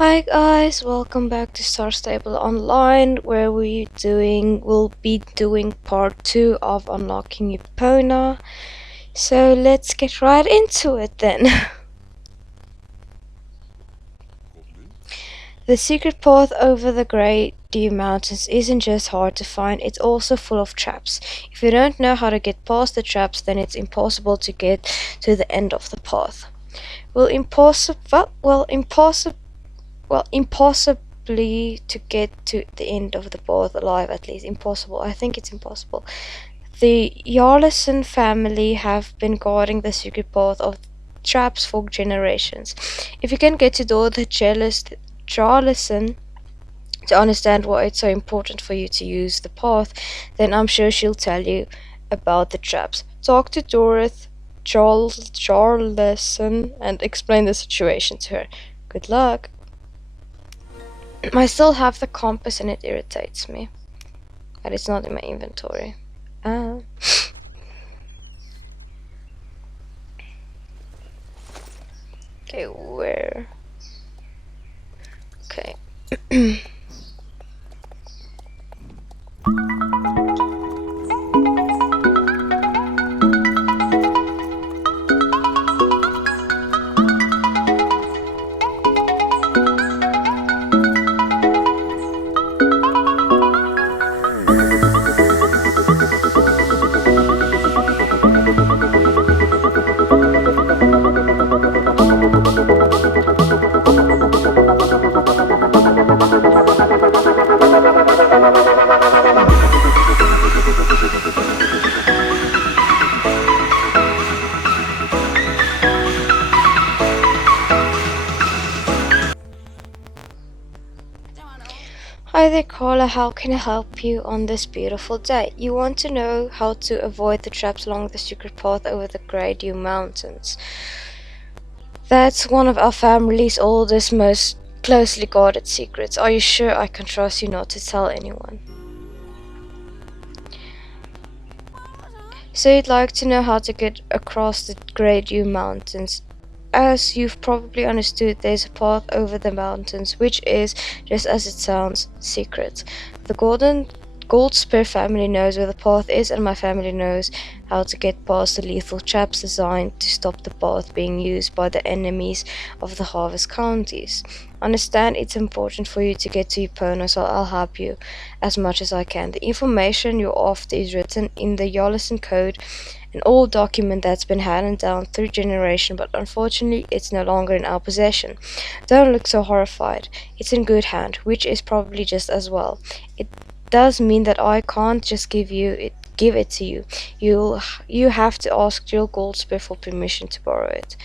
Hi guys, welcome back to Star Stable Online, where we'll be doing part 2 of unlocking Epona. So let's get right into it then. The secret path over the Grey Dew Mountains isn't just hard to find, it's also full of traps. If you don't know how to get past the traps, then it's impossible to get to the end of the path. Impossibly to get to the end of the path alive, at least. Impossible. I think it's impossible. The Jarlison family have been guarding the secret path of traps for generations. If you can get to know the Jarlison to understand why it's so important for you to use the path, then I'm sure she'll tell you about the traps. Talk to Dorothy Jarlison and explain the situation to her. Good luck. I still have the compass and it irritates me. But it's not in my inventory. Okay, where? Okay. Hi there, Carla. How can I help you on this beautiful day? You want to know how to avoid the traps along the secret path over the Grey Dew Mountains. That's one of our family's oldest, most closely guarded secrets. Are you sure I can trust you not to tell anyone? So you'd like to know how to get across the Grey Dew Mountains. As you've probably understood, there's a path over the mountains, which is, just as it sounds, secret. The Goldspear family knows where the path is, and my family knows how to get past the lethal traps designed to stop the path being used by the enemies of the Harvest Counties. Understand it's important for you to get to Epona, so I'll help you as much as I can. The information you're after is written in the Jarlison Code, an old document that's been handed down through generations, but unfortunately it's no longer in our possession. Don't look so horrified. It's in good hand, which is probably just as well. It does mean that I can't just give it to you. You have to ask Jill Goldspear for permission to borrow it.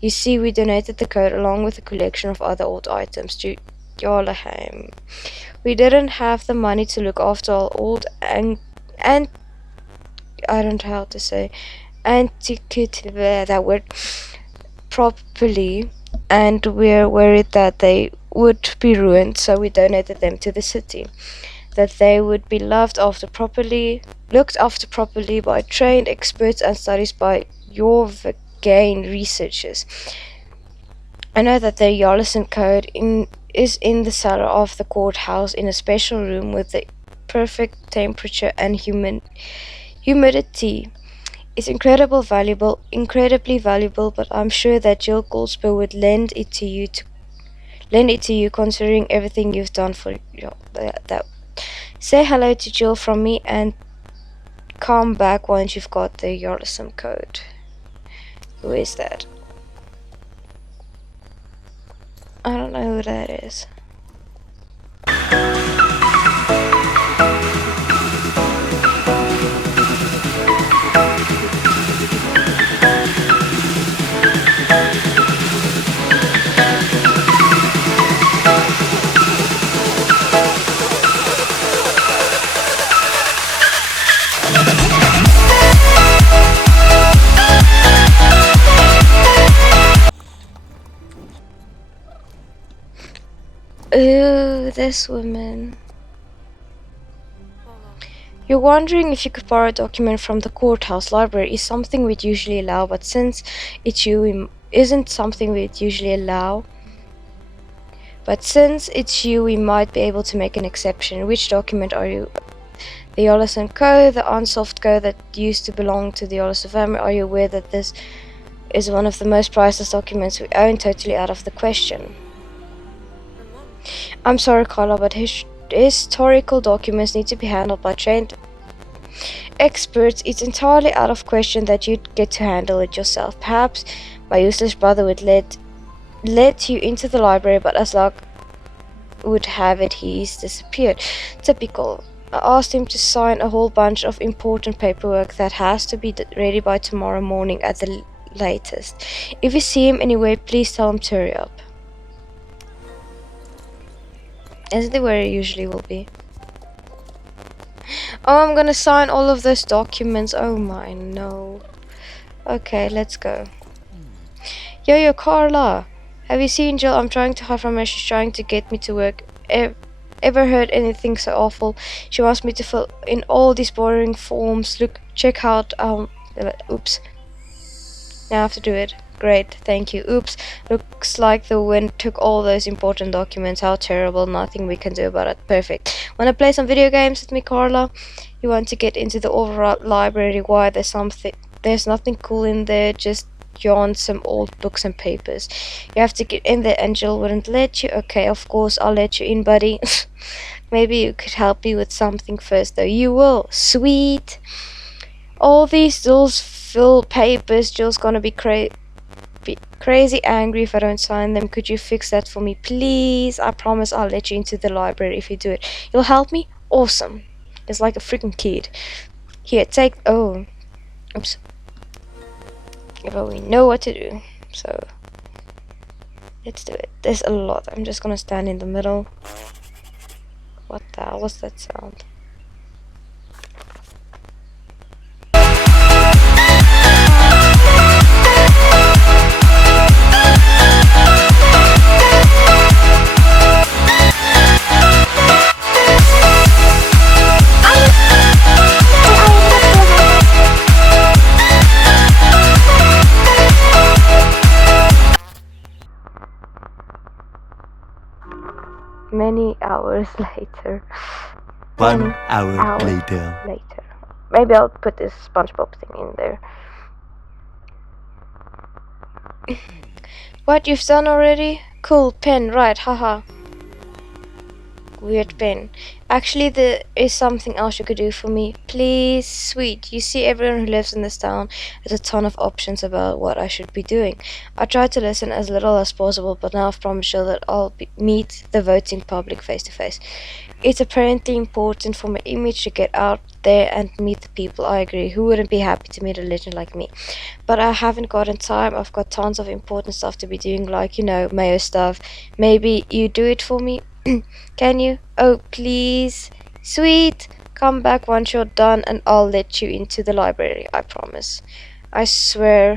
You see, we donated the code along with a collection of other old items to Jarlaheim. We didn't have the money to look after our old and I don't know how to say antiquity that word properly, and we're worried that they would be ruined, so we donated them to the city. That they would be looked after properly by trained experts and studied by your vegan researchers. I know that the Jarlison Code is in the cellar of the courthouse in a special room with the perfect temperature and humidity. It's incredibly valuable, but I'm sure that Jill Goldspear would lend it to you, considering everything you've done for that. Say hello to Jill from me and come back once you've got the Jarlison Code. Who is that? I don't know who that is. Ooh, this woman. You're wondering if you could borrow a document from the courthouse library. Is something we'd usually allow, but since it's you, isn't something we'd usually allow. But since it's you, we might be able to make an exception. Which document are you? The Yollison Co., the unsolved Co. that used to belong to the Yollison family. Are you aware that this is one of the most priceless documents we own? Totally out of the question. I'm sorry, Carla, but historical documents need to be handled by trained experts. It's entirely out of question that you'd get to handle it yourself. Perhaps my useless brother would let you into the library, but as luck would have it, he's disappeared. Typical. I asked him to sign a whole bunch of important paperwork that has to be ready by tomorrow morning at the latest. If you see him anywhere, please tell him to hurry up. Isn't it where it usually will be? Oh, I'm gonna sign all of those documents. Oh my, no. Okay, let's go. Yo, Carla. Have you seen Jill? I'm trying to hide from her. She's trying to get me to work. Ever heard anything so awful? She wants me to fill in all these boring forms. Look, check out, oops. Now I have to do it. Great, thank you. Oops, looks like the wind took all those important documents. How terrible, nothing we can do about it. Perfect. Wanna play some video games with me, Carla? You want to get into the overall library? Why? There's nothing cool in there, just yawn some old books and papers. You have to get in there and Jill wouldn't let you. Okay, of course I'll let you in, buddy. Maybe you could help me with something first though. You will. Sweet. All these Jill's fill papers. Jill's gonna be crazy angry if I don't sign them. Could you fix that for me, please? I promise I'll let you into the library if you do it. You'll help me? Awesome. It's like a freaking kid. Here, take... Oh. Oops. Yeah, but we know what to do. So, let's do it. There's a lot. I'm just gonna stand in the middle. What the hell was that sound? Many hours later. One hour later. Maybe I'll put this SpongeBob thing in there. What, you've done already? Cool, pen, right, haha. Weird pen. Actually, there is something else you could do for me. Please, sweet. You see, everyone who lives in this town has a ton of options about what I should be doing. I try to listen as little as possible, but now I've promised you that I'll meet the voting public face to face. It's apparently important for my image to get out there and meet the people. I agree. Who wouldn't be happy to meet a legend like me? But I haven't gotten time. I've got tons of important stuff to be doing, like, you know, mayor stuff. Maybe you do it for me? Can you? Oh, please. Sweet. Come back once you're done and I'll let you into the library. I promise. I swear.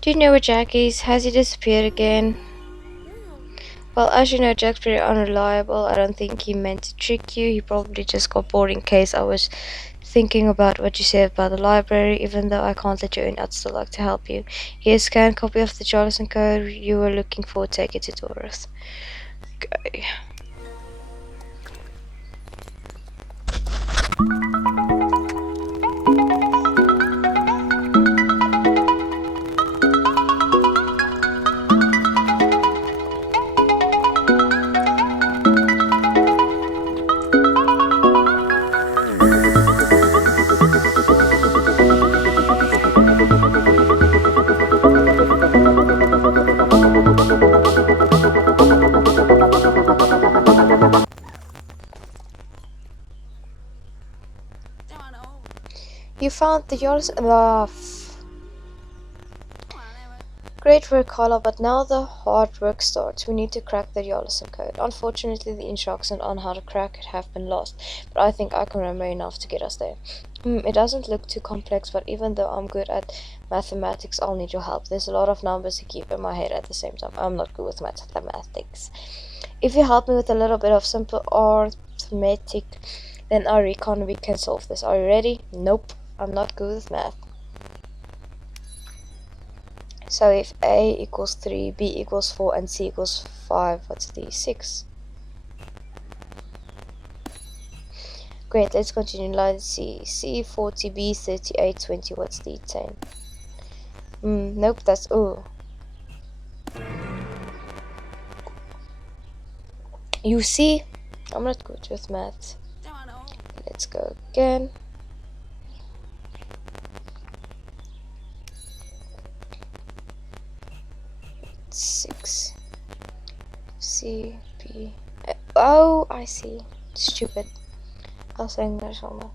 Do you know where Jack is? Has he disappeared again? Well, as you know, Jack's pretty unreliable. I don't think he meant to trick you. He probably just got bored in case I was thinking about what you said about the library. Even though I can't let you in, I'd still like to help you. Here's a scanned copy of the Jollison code you were looking for. Take it to Dorothy. Okay. found the yours. Great work, Carla, but now the hard work starts. We need to crack the Yolison code. Unfortunately, the instructions on how to crack it have been lost, but I think I can remember enough to get us there. It doesn't look too complex, but even though I'm good at mathematics, I'll need your help. There's a lot of numbers to keep in my head at the same time. I'm not good with mathematics. If you help me with a little bit of simple arithmetic, then I reckon we can solve this. Are you ready? Nope, I'm not good with math. So if A equals 3, B equals 4, and C equals 5, what's D? 6. Great, let's continue. Line C. C 40, B 38, 20, what's D? 10. Nope, that's O. You see, I'm not good with math. Let's go again. Six. C, B. Oh, I see. Stupid. I was saying there's somewhere.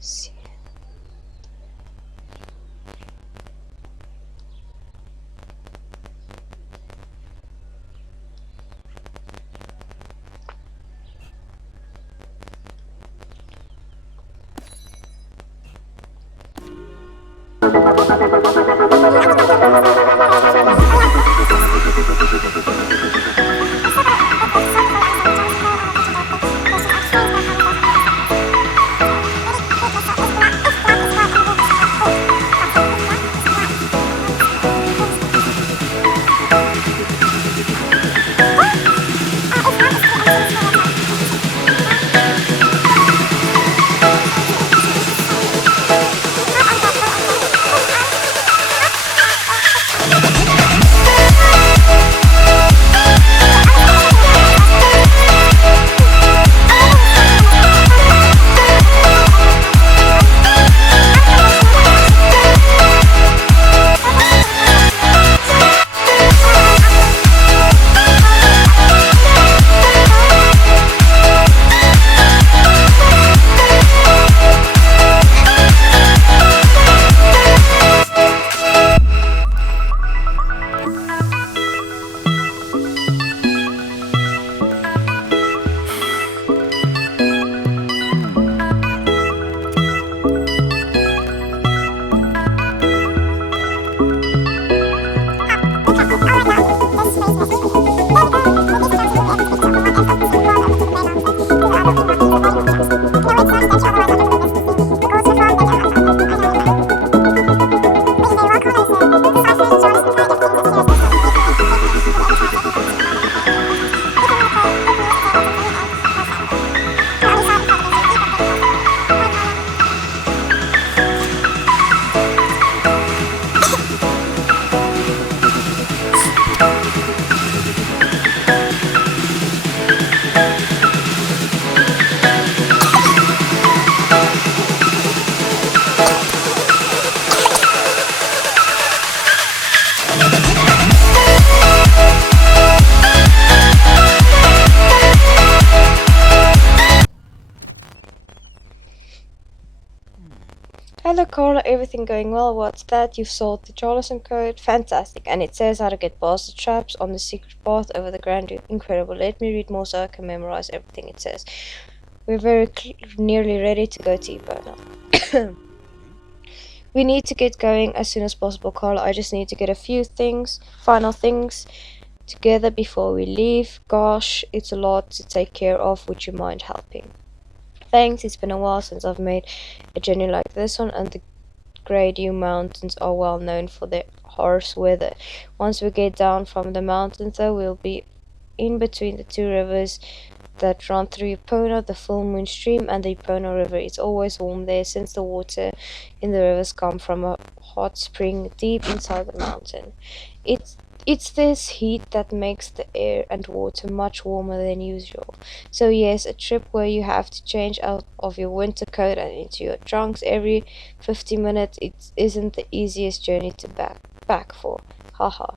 See. Hello Carla, everything going well? What's that? You've solved the Charleston code? Fantastic. And it says how to get past the traps on the secret path over the Grand Duke. Incredible. Let me read more so I can memorize everything it says. We're very nearly ready to go to Epona. We need to get going as soon as possible, Carla. I just need to get a few final things together before we leave. Gosh, it's a lot to take care of. Would you mind helping? Thanks, it's been a while since I've made a journey like this one, and the Gradu Mountains are well known for their harsh weather. Once we get down from the mountains though, we'll be in between the two rivers that run through Epona, the full moon stream, and the Epona River. It's always warm there since the water in the rivers come from a hot spring deep inside the mountain. It's this heat that makes the air and water much warmer than usual. So yes, a trip where you have to change out of your winter coat and into your trunks every 50 minutes, it isn't the easiest journey to back for. Haha.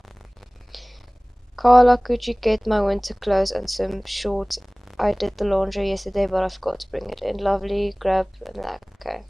Carla, could you get my winter clothes and some shorts? I did the laundry yesterday, but I forgot to bring it in. Lovely, grab and that. Okay.